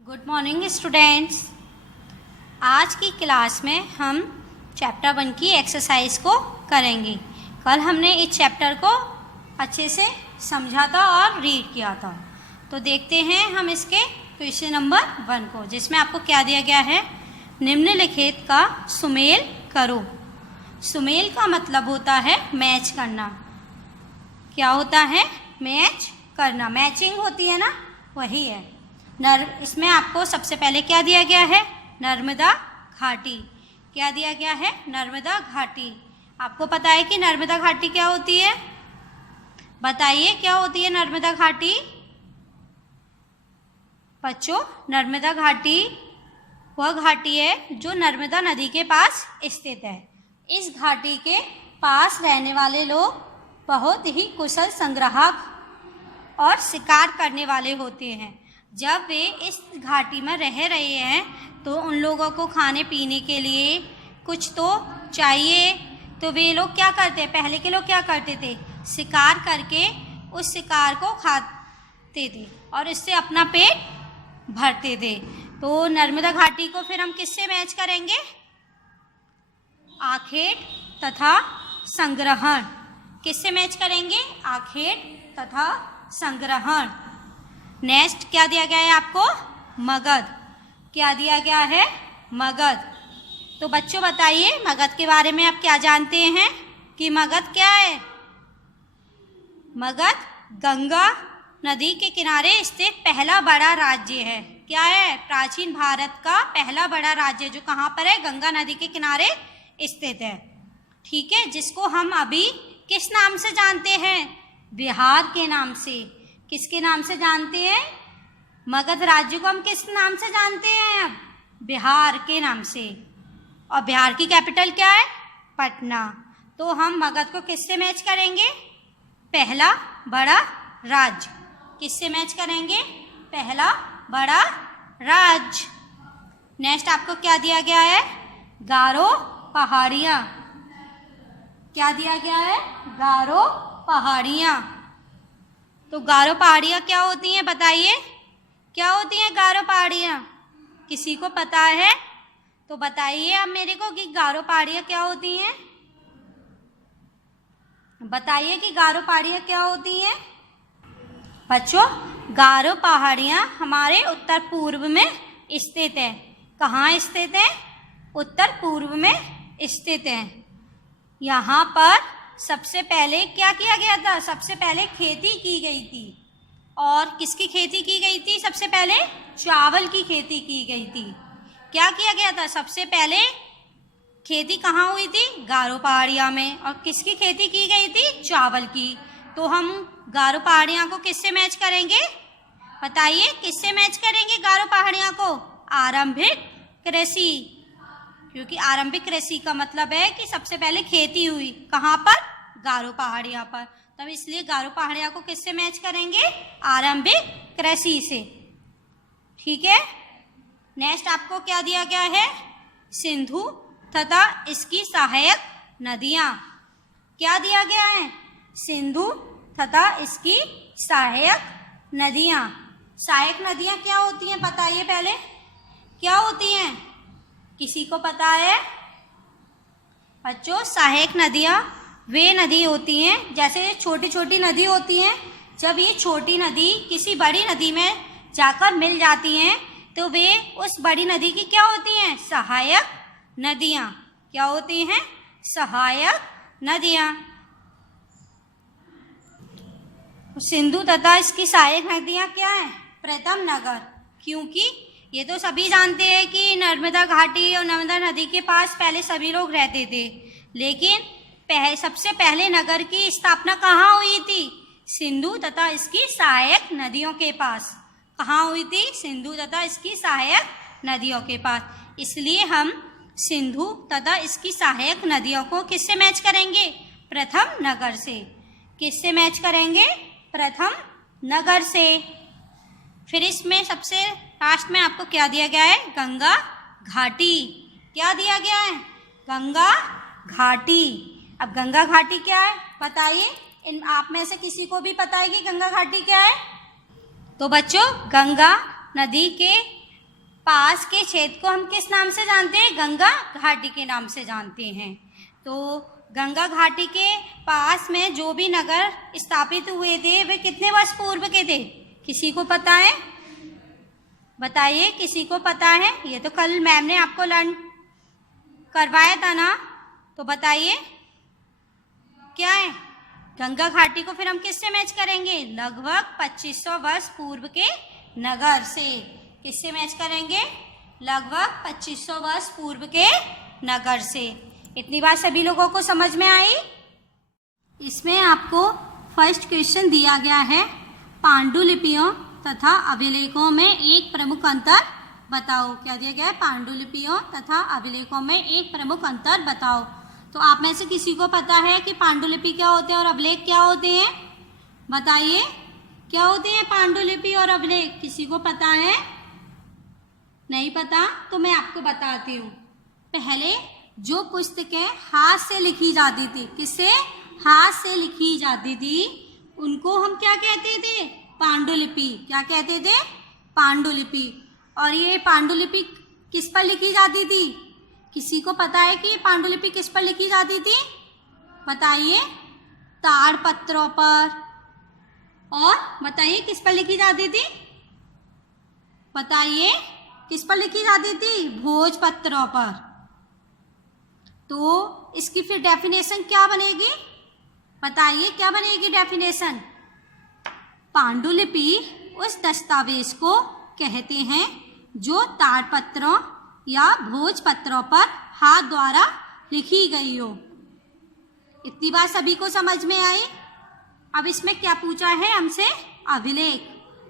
Good morning students. आज की class में हम चैप्टर 1 की एक्सरसाइज को करेंगे। कल हमने इस चैप्टर को अच्छे से समझा था और रीड किया था। तो देखते हैं हम इसके क्वेश्चन नंबर 1 को, जिसमें आपको क्या दिया गया है, निम्नलिखित का सुमेल करो। सुमेल का मतलब होता है मैच करना। क्या होता है? मैच करना, मैचिंग होती है ना, वही है। इसमें आपको सबसे पहले क्या दिया गया है? नर्मदा घाटी। क्या दिया गया है? नर्मदा घाटी। आपको पता है कि नर्मदा घाटी क्या होती है? बताइए क्या होती है नर्मदा घाटी? बच्चों, नर्मदा घाटी वह घाटी है जो नर्मदा नदी के पास स्थित है। इस घाटी के पास रहने वाले लोग बहुत ही कुशल संग्राहक और शिकार करने वाले होते हैं। जब वे इस घाटी में रह रहे हैं तो उन लोगों को खाने पीने के लिए कुछ तो चाहिए। तो वे लोग क्या करते हैं? पहले के लोग क्या करते थे? शिकार करके उस शिकार को खाते थे और इससे अपना पेट भरते थे। तो नर्मदा घाटी को फिर हम किससे मैच करेंगे? आखेट तथा संग्रहण। किससे मैच करेंगे? आखेट तथा संग्रहण। नेक्स्ट क्या दिया गया है आपको? मगध। क्या दिया गया है? मगध। तो बच्चों बताइए मगध के बारे में आप क्या जानते हैं कि मगध क्या है? मगध गंगा नदी के किनारे स्थित पहला बड़ा राज्य है। क्या है? प्राचीन भारत का पहला बड़ा राज्य जो कहाँ पर है? गंगा नदी के किनारे स्थित है। ठीक है, जिसको हम अभी किस नाम से जानते हैं? बिहार के नाम से। किसके नाम से जानते हैं? मगध राज्य को हम किस नाम से जानते हैं अब? बिहार के नाम से। और बिहार की कैपिटल क्या है? पटना। तो हम मगध को किससे मैच करेंगे? पहला बड़ा राज्य। किससे मैच करेंगे? पहला बड़ा राज्य। नेक्स्ट आपको क्या दिया गया है? गारो पहाड़ियाँ। क्या दिया गया है? गारो पहाड़ियाँ। तो गारो पहाड़ियाँ क्या होती हैं बताइए? क्या होती हैं गारो पहाड़ियाँ? किसी को पता है तो बताइए अब मेरे को कि गारो पहाड़ियाँ क्या होती हैं। बताइए कि गारो पहाड़ियाँ क्या होती हैं। बच्चों, गारो पहाड़ियाँ हमारे उत्तर पूर्व में स्थित है। कहाँ स्थित है? उत्तर पूर्व में स्थित है। यहाँ पर सबसे पहले क्या किया गया था? सबसे पहले खेती की गई थी। और किसकी खेती की गई थी? सबसे पहले चावल की खेती की गई थी। क्या किया गया था? सबसे पहले खेती कहाँ हुई थी? गारो पहाड़ियाँ में। और किसकी खेती की गई थी? चावल की। तो हम गारो पहाड़ियाँ को किससे मैच करेंगे? बताइए किससे मैच करेंगे गारो पहाड़ियाँ को? आरंभिक कृषि। क्योंकि आरंभिक कृषि का मतलब है कि सबसे पहले खेती हुई। कहाँ पर? गारो पहाड़ियाँ पर। तब इसलिए गारो पहाड़ियाँ को किससे मैच करेंगे? आरंभिक कृषि से। ठीक है। नेक्स्ट आपको क्या दिया गया है? सिंधु तथा इसकी सहायक नदियाँ। क्या दिया गया है? सिंधु तथा इसकी सहायक नदियाँ। सहायक नदियाँ क्या होती हैं बताइए पहले? क्या होती हैं? किसी को पता है? बच्चों, सहायक नदियाँ वे नदी होती हैं, जैसे छोटी छोटी नदी होती हैं, जब ये छोटी नदी किसी बड़ी नदी में जाकर मिल जाती हैं तो वे उस बड़ी नदी की क्या होती हैं? सहायक नदियाँ। क्या होती हैं? सहायक नदियाँ। सिंधु तथा इसकी सहायक नदियाँ क्या हैं? प्रथम नगर। क्योंकि ये तो सभी जानते हैं कि नर्मदा घाटी और नर्मदा नदी के पास पहले सभी लोग रहते थे, लेकिन सबसे पहले नगर की स्थापना कहाँ हुई थी? सिंधु तथा इसकी सहायक नदियों के पास। कहाँ हुई थी? सिंधु तथा इसकी सहायक नदियों के पास। इसलिए हम सिंधु तथा इसकी सहायक नदियों को किससे मैच करेंगे? प्रथम नगर से। किससे मैच करेंगे? प्रथम नगर से। फिर इसमें सबसे लास्ट में आपको क्या दिया गया है? गंगा घाटी। क्या दिया गया है? गंगा घाटी। अब गंगा घाटी क्या है बताइए? इन आप में से किसी को भी पता है कि गंगा घाटी क्या है? तो बच्चों, गंगा नदी के पास के क्षेत्र को हम किस नाम से जानते हैं? गंगा घाटी के नाम से जानते हैं। तो गंगा घाटी के पास में जो भी नगर स्थापित हुए थे वे कितने वर्ष पूर्व के थे? किसी को पता है? बताइए, किसी को पता है? ये तो कल मैम ने आपको लर्न करवाया था ना, तो बताइए क्या है? गंगा घाटी को फिर हम किससे मैच करेंगे? लगभग 2500 वर्ष पूर्व के नगर से। किससे मैच करेंगे? लगभग 2500 वर्ष पूर्व के नगर से। इतनी बात सभी लोगों को समझ में आई? इसमें आपको फर्स्ट क्वेश्चन दिया गया है, पांडुलिपियों तथा अभिलेखों में एक प्रमुख अंतर बताओ। क्या दिया गया है? पांडुलिपियों तथा अभिलेखों में एक प्रमुख अंतर बताओ। तो आप में से किसी को पता है कि पांडुलिपि क्या होते हैं और अभिलेख क्या होते हैं? बताइए, क्या होते हैं पांडुलिपि और अभिलेख? किसी को पता है? नहीं पता? तो मैं आपको बताती हूँ। पहले जो पुस्तकें हाथ से लिखी जाती थी, किससे? हाथ से लिखी जाती थी, उनको हम क्या कहते थे? पांडुलिपि। क्या कहते थे? पांडुलिपि। और ये पांडुलिपि किस पर लिखी जाती थी? किसी को पता है कि पांडुलिपि किस पर लिखी जाती थी? बताइए। ताड़पत्रों पर। और बताइए किस पर लिखी जाती थी? बताइए किस पर लिखी जाती थी? भोजपत्रों पर। तो इसकी फिर डेफिनेशन क्या बनेगी? बताइए क्या बनेगी डेफिनेशन? पांडुलिपि उस दस्तावेज को कहते हैं जो ताड़पत्रों या भोजपत्रों पर हाथ द्वारा लिखी गई हो। इतनी बात सभी को समझ में आई? अब इसमें क्या पूछा है हमसे? अभिलेख।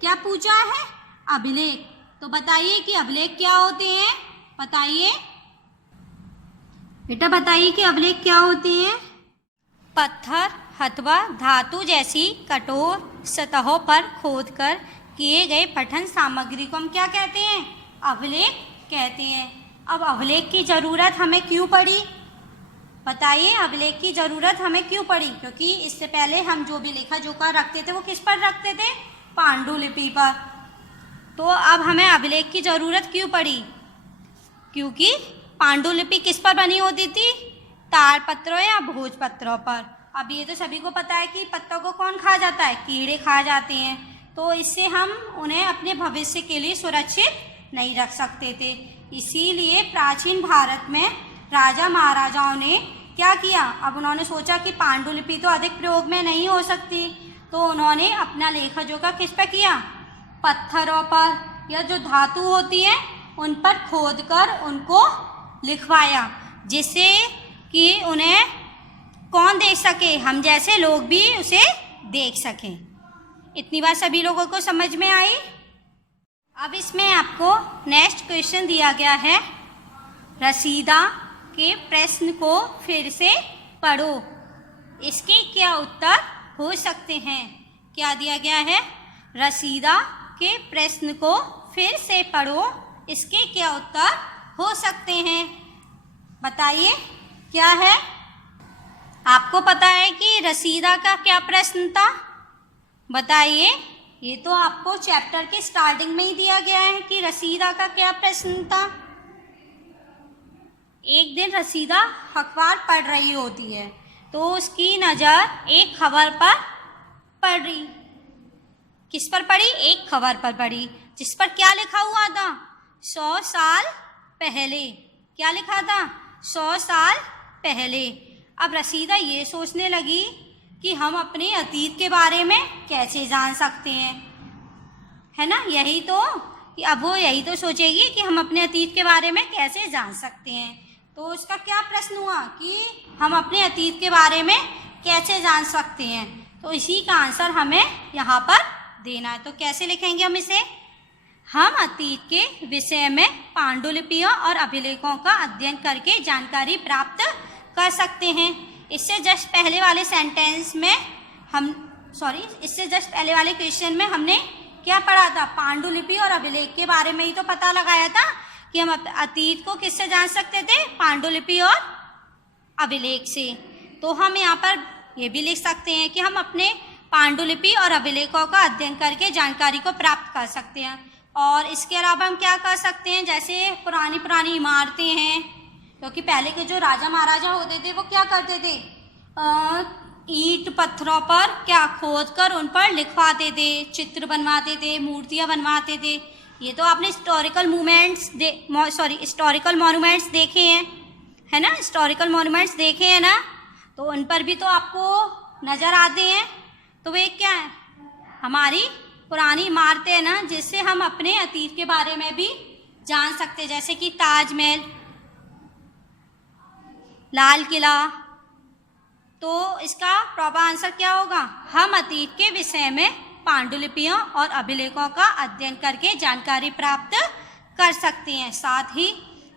क्या पूछा है? अभिलेख। तो बताइए कि अभिलेख क्या होते हैं? बताइए बेटा, बताइए कि अभिलेख क्या होते हैं? पत्थर अथवा धातु जैसी कठोर सतहों पर खोदकर किए गए पठन सामग्री को हम क्या कहते हैं? अभिलेख कहते हैं। अब अभिलेख की ज़रूरत हमें क्यों पड़ी? बताइए, अभिलेख की ज़रूरत हमें क्यों पड़ी? क्योंकि इससे पहले हम जो भी लेखा जोखा रखते थे वो किस पर रखते थे? पांडुलिपि पर। तो अब हमें अभिलेख की ज़रूरत क्यों पड़ी? क्योंकि पांडुलिपि किस पर बनी होती थी? ताड़पत्रों या भोजपत्रों पर। अब ये तो सभी को पता है कि पत्तों को कौन खा जाता है? कीड़े खा जाते हैं। तो इससे हम उन्हें अपने भविष्य के लिए सुरक्षित नहीं रख सकते थे। इसीलिए प्राचीन भारत में राजा महाराजाओं ने क्या किया? अब उन्होंने सोचा कि पांडुलिपि तो अधिक प्रयोग में नहीं हो सकती, तो उन्होंने अपना लेखा जोखा किस पर किया? पत्थरों पर या जो धातु होती है उन पर खोदकर उनको लिखवाया, जिससे कि उन्हें कौन देख सके? हम जैसे लोग भी उसे देख सकें। इतनी बात सभी लोगों को समझ में आई? अब इसमें आपको नेक्स्ट क्वेश्चन दिया गया है, रसीदा के प्रश्न को फिर से पढ़ो। इसके क्या उत्तर हो सकते हैं? क्या दिया गया है? रसीदा के प्रश्न को फिर से पढ़ो, इसके क्या उत्तर हो सकते हैं? बताइए क्या है? आपको पता है कि रसीदा का क्या प्रश्न था? बताइए। ये तो आपको चैप्टर के स्टार्टिंग में ही दिया गया है कि रसीदा का क्या प्रश्न था। एक दिन रसीदा अखबार पढ़ रही होती है, तो उसकी नज़र एक खबर पर पड़ रही। किस पर पड़ी? एक खबर पर पड़ी, जिस पर क्या लिखा हुआ था? 100 साल पहले। क्या लिखा था? 100 साल पहले। अब रसीदा ये सोचने लगी कि हम अपने अतीत के बारे में कैसे जान सकते हैं, है ना? यही तो कि अब वो यही तो सोचेगी कि हम अपने अतीत के बारे में कैसे जान सकते हैं। तो उसका क्या प्रश्न हुआ कि हम अपने अतीत के बारे में कैसे जान सकते हैं? तो इसी का आंसर हमें यहाँ पर देना है। तो कैसे लिखेंगे हम इसे? हम अतीत के विषय में पांडुलिपियों और अभिलेखों का अध्ययन करके जानकारी प्राप्त कर सकते हैं। इससे जस्ट पहले वाले सेंटेंस में इससे जस्ट पहले वाले क्वेश्चन में हमने क्या पढ़ा था? पांडुलिपि और अभिलेख के बारे में ही तो पता लगाया था कि हम अतीत को किससे जान सकते थे? पांडुलिपि और अभिलेख से। तो हम यहाँ पर ये भी लिख सकते हैं कि हम अपने पांडुलिपि और अभिलेखों का अध्ययन करके जानकारी को प्राप्त कर सकते हैं। और इसके अलावा हम क्या कर सकते हैं, जैसे पुरानी पुरानी इमारतें हैं, क्योंकि पहले के जो राजा महाराजा होते थे वो क्या करते थे, ईंट पत्थरों पर क्या खोद कर उन पर लिखवाते थे, चित्र बनवाते थे, मूर्तियाँ बनवाते थे। ये तो आपने हिस्टोरिकल मॉन्यूमेंट्स देखे हैं, है ना, हिस्टोरिकल मॉन्यूमेंट्स देखे हैं ना, तो उन पर भी तो आपको नज़र आते हैं। तो वे क्या है, हमारी पुरानी इमारतें हैं ना, जिससे हम अपने अतीत के बारे में भी जान सकते हैं, जैसे कि ताजमहल, लाल किला। तो इसका प्रॉपर आंसर क्या होगा, हम अतीत के विषय में पांडुलिपियों और अभिलेखों का अध्ययन करके जानकारी प्राप्त कर सकते हैं। साथ ही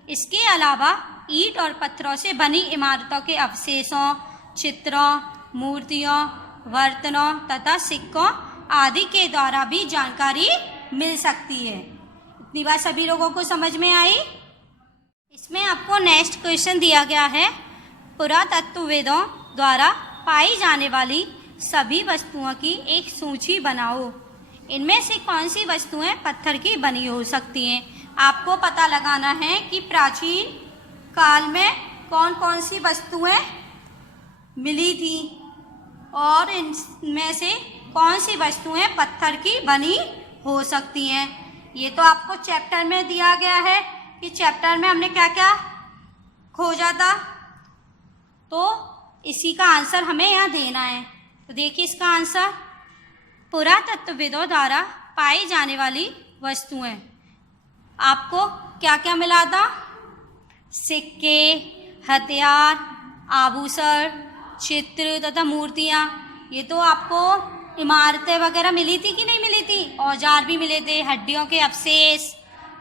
इसके अलावा ईंट और पत्थरों से बनी इमारतों के अवशेषों, चित्रों, मूर्तियों, बर्तनों तथा सिक्कों आदि के द्वारा भी जानकारी मिल सकती है। इतनी बात सभी लोगों को समझ में आई। इसमें आपको नेक्स्ट क्वेश्चन दिया गया है, पुरातत्वविदों द्वारा पाई जाने वाली सभी वस्तुओं की एक सूची बनाओ। इनमें से कौन सी वस्तुएं पत्थर की बनी हो सकती हैं। आपको पता लगाना है कि प्राचीन काल में कौन कौन सी वस्तुएं मिली थी और इनमें से कौन सी वस्तुएं पत्थर की बनी हो सकती हैं। ये तो आपको चैप्टर में दिया गया है कि चैप्टर में हमने क्या क्या खोजा था, तो इसी का आंसर हमें यहाँ देना है। तो देखिए इसका आंसर, पुरातत्वविदों द्वारा पाई जाने वाली वस्तुएं, आपको क्या क्या मिला था, सिक्के, हथियार, आभूषण, चित्र तथा मूर्तियाँ। ये तो आपको इमारतें वगैरह मिली थी कि नहीं मिली थी, औजार भी मिले थे, हड्डियों के अवशेष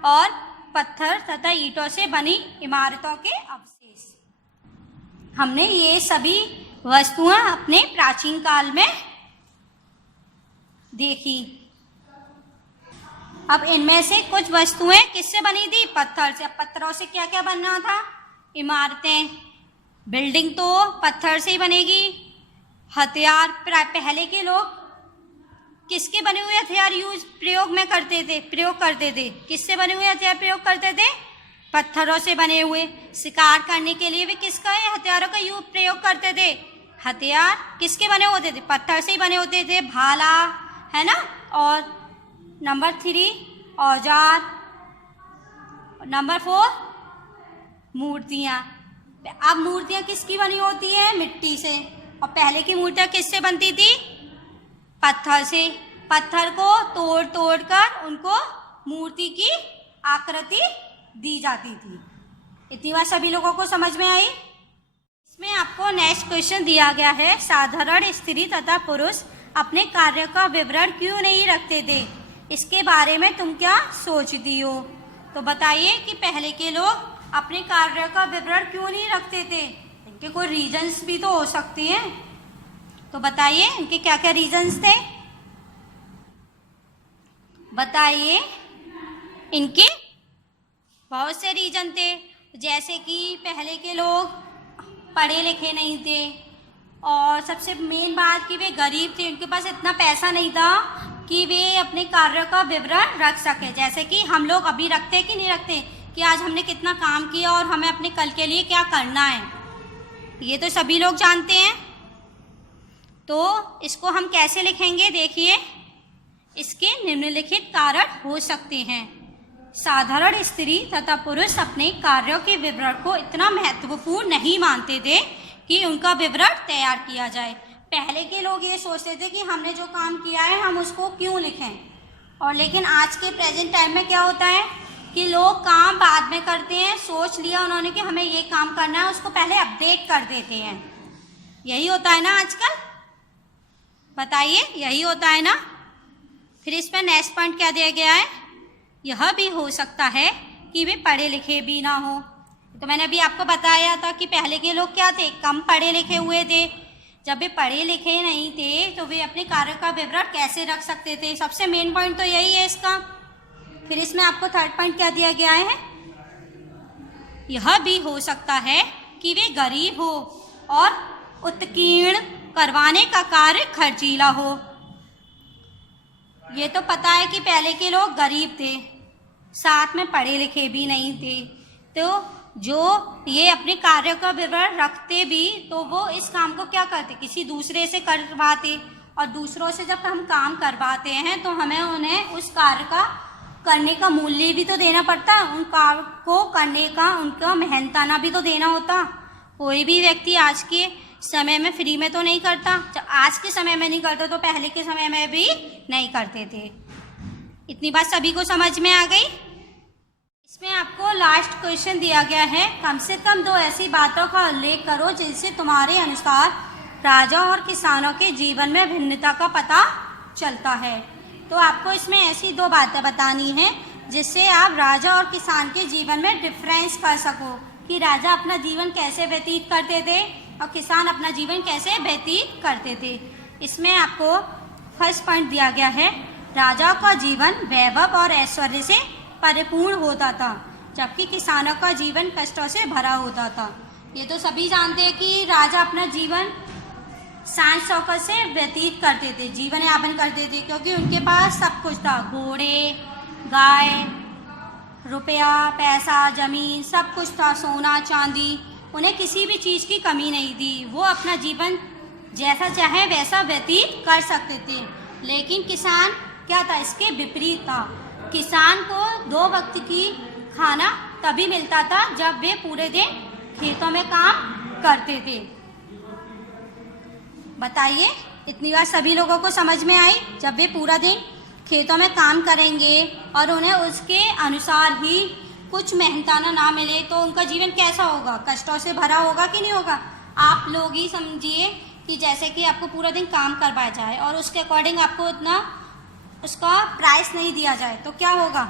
और पत्थर तथा ईंटों से बनी इमारतों के अवशेष। हमने ये सभी वस्तुएं अपने प्राचीन काल में देखी। अब इनमें से कुछ वस्तुएं किससे बनी थी, पत्थर से। अब पत्थरों से क्या क्या बनना था, इमारतें, बिल्डिंग तो पत्थर से ही बनेगी। हथियार, पहले के लोग किसके बने हुए हथियार प्रयोग करते थे, किससे बने हुए हथियार प्रयोग करते थे, पत्थरों से बने हुए। शिकार करने के लिए भी किसका हथियारों का प्रयोग करते थे, हथियार किसके बने होते थे, पत्थर से ही बने होते थे, भाला, है ना। और नंबर 3 औजार, नंबर 4 मूर्तियाँ। अब मूर्तियाँ किसकी बनी होती है, मिट्टी से। और पहले की मूर्तियाँ किससे बनती थी, पत्थर से। पत्थर को तोड़ तोड़ कर उनको मूर्ति की आकृति दी जाती थी। इतनी बात सभी लोगों को समझ में आई। इसमें आपको नेक्स्ट क्वेश्चन दिया गया है, साधारण स्त्री तथा पुरुष अपने कार्य का विवरण क्यों नहीं रखते थे, इसके बारे में तुम क्या सोचती हो। तो बताइए कि पहले के लोग अपने कार्य का विवरण क्यों नहीं रखते थे। इनके कोई रीजंस भी तो हो सकते हैं, तो बताइए इनके क्या क्या रीजंस थे, बताइए। इनके बहुत से रीजन थे, जैसे कि पहले के लोग पढ़े लिखे नहीं थे, और सबसे मेन बात कि वे गरीब थे, उनके पास इतना पैसा नहीं था कि वे अपने कार्य का विवरण रख सके। जैसे कि हम लोग अभी रखते कि नहीं रखते कि आज हमने कितना काम किया और हमें अपने कल के लिए क्या करना है, ये तो सभी लोग जानते हैं। तो इसको हम कैसे लिखेंगे, देखिए इसके निम्नलिखित कारण हो सकते हैं। साधारण स्त्री तथा पुरुष अपने कार्यों के विवरण को इतना महत्वपूर्ण नहीं मानते थे कि उनका विवरण तैयार किया जाए। पहले के लोग ये सोचते थे कि हमने जो काम किया है हम उसको क्यों लिखें। और लेकिन आज के प्रेजेंट टाइम में क्या होता है कि लोग काम बाद में करते हैं, सोच लिया उन्होंने कि हमें ये काम करना है, उसको पहले अपडेट कर देते हैं। यही होता है ना आजकल, बताइए यही होता है ना। फिर इसमें नेक्स्ट पॉइंट क्या दिया गया है, यह भी हो सकता है कि वे पढ़े लिखे भी ना हो। तो मैंने अभी आपको बताया था कि पहले के लोग क्या थे, कम पढ़े लिखे हुए थे। जब वे पढ़े लिखे नहीं थे तो वे अपने कार्य का विवरण कैसे रख सकते थे। सबसे मेन पॉइंट तो यही है इसका। फिर इसमें आपको थर्ड पॉइंट क्या दिया गया है, यह भी हो सकता है कि वे गरीब हो और उत्कीर्ण करवाने का कार्य खर्चीला हो। ये तो पता है कि पहले के लोग गरीब थे, साथ में पढ़े लिखे भी नहीं थे, तो जो ये अपने कार्य का विवरण रखते भी तो वो इस काम को क्या करते, किसी दूसरे से करवाते, और दूसरों से जब हम काम करवाते हैं तो हमें उन्हें उस कार्य का करने का मूल्य भी तो देना पड़ता, उन कार्य को करने का उनका मेहनताना भी तो देना होता। कोई भी व्यक्ति आज के समय में फ्री में तो नहीं करता, जब आज के समय में नहीं करते तो पहले के समय में भी नहीं करते थे। इतनी बात सभी को समझ में आ गई। इसमें आपको लास्ट क्वेश्चन दिया गया है, कम से कम 2 ऐसी बातों का उल्लेख करो जिनसे तुम्हारे अनुसार राजा और किसानों के जीवन में भिन्नता का पता चलता है। तो आपको इसमें ऐसी 2 बातें बतानी हैं जिससे आप राजा और किसान के जीवन में डिफरेंस कर सको कि राजा अपना जीवन कैसे व्यतीत करते थे और किसान अपना जीवन कैसे व्यतीत करते थे। इसमें आपको फर्स्ट पॉइंट दिया गया है, राजा का जीवन वैभव और ऐश्वर्य से परिपूर्ण होता था जबकि किसानों का जीवन कष्टों से भरा होता था। ये तो सभी जानते हैं कि राजा अपना जीवन शान शौकत से व्यतीत करते थे, जीवन यापन करते थे, क्योंकि उनके पास सब कुछ था, घोड़े, गाय, रुपया, पैसा, ज़मीन, सब कुछ था, सोना चांदी, उन्हें किसी भी चीज़ की कमी नहीं थी। वो अपना जीवन जैसा चाहे वैसा व्यतीत कर सकते थे। लेकिन किसान क्या था, इसके विपरीत था। किसान को 2 वक्त की खाना तभी मिलता था जब वे पूरे दिन खेतों में काम करते थे। बताइए, इतनी बात सभी लोगों को समझ में आई? जब वे पूरा दिन खेतों में काम करेंगे और उन्हें उसके अनुसार ही कुछ मेहनताना ना मिले तो उनका जीवन कैसा होगा, कष्टों से भरा होगा कि नहीं होगा? आप लोग ही समझिए कि जैसे कि आपको पूरा दिन काम करवाया जाए और उसके अकॉर्डिंग आपको इतना उसका प्राइस नहीं दिया जाए तो क्या होगा?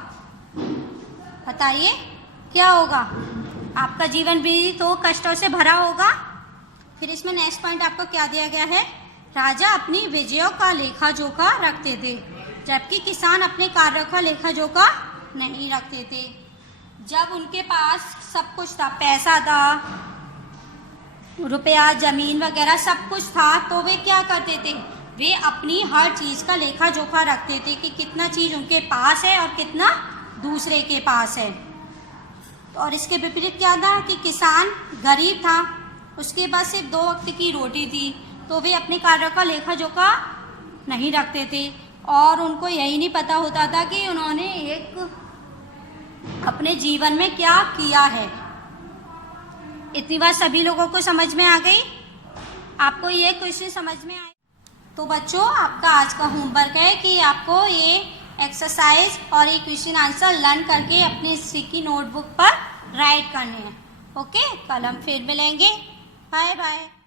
बताइए क्या होगा? आपका जीवन भी तो कष्टों से भरा होगा। फिर इसमें नेक्स्ट पॉइंट आपको क्या दिया गया है, राजा अपनी विजयों का लेखा जोखा रखते थे जबकि किसान अपने कार्यों का लेखा जोखा नहीं रखते थे। जब उनके पास सब कुछ था, पैसा था, रुपया, ज़मीन वगैरह सब कुछ था, तो वे क्या करते थे, वे अपनी हर चीज़ का लेखा जोखा रखते थे कि कितना चीज़ उनके पास है और कितना दूसरे के पास है। और इसके विपरीत क्या था कि किसान गरीब था, उसके पास सिर्फ 2 वक्त की रोटी थी, तो वे अपने कार्यों का लेखा जोखा नहीं रखते थे और उनको यही नहीं पता होता था कि उन्होंने एक अपने जीवन में क्या किया है। इतनी बात सभी लोगों को समझ में आ गई? आपको ये क्वेश्चन समझ में आए? तो बच्चों, आपका आज का होमवर्क है कि आपको ये एक्सरसाइज और ये क्वेश्चन आंसर लर्न करके अपनी हिस्ट्री की नोटबुक पर राइट करने हैं। ओके, कल हम फिर मिलेंगे। Bye bye.